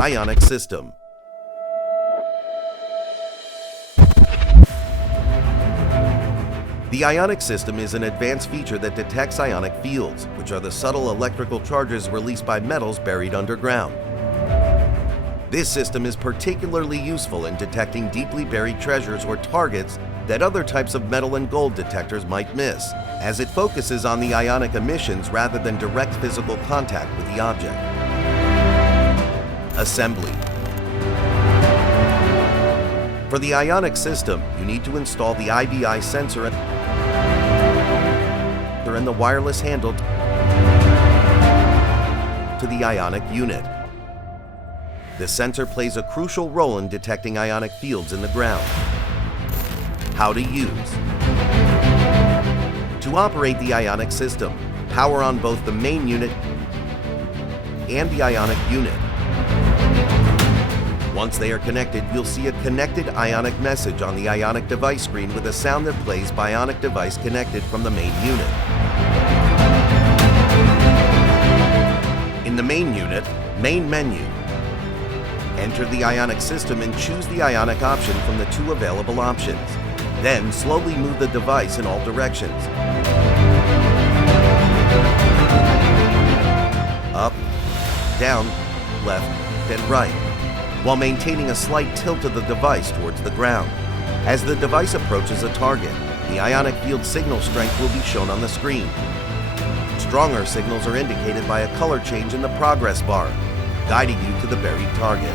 Ionic system. The ionic system is an advanced feature that detects ionic fields, which are the subtle electrical charges released by metals buried underground. This system is particularly useful in detecting deeply buried treasures or targets that other types of metal and gold detectors might miss, as it focuses on the ionic emissions rather than direct physical contact with the object. Assembly. For the ionic system, you need to install the IBI sensor and the wireless handle to the ionic unit. The sensor plays a crucial role in detecting ionic fields in the ground. How to use. To operate the ionic system, power on both the main unit and the ionic unit. Once they are connected, you'll see a connected ionic message on the ionic device screen with a sound that plays bionic device connected from the main unit. In the main unit, main menu, enter the ionic system and choose the ionic option from the two available options. Then slowly move the device in all directions. Up, down, left, and right, while maintaining a slight tilt of the device towards the ground. As the device approaches a target, the ionic field signal strength will be shown on the screen. Stronger signals are indicated by a color change in the progress bar, guiding you to the buried target.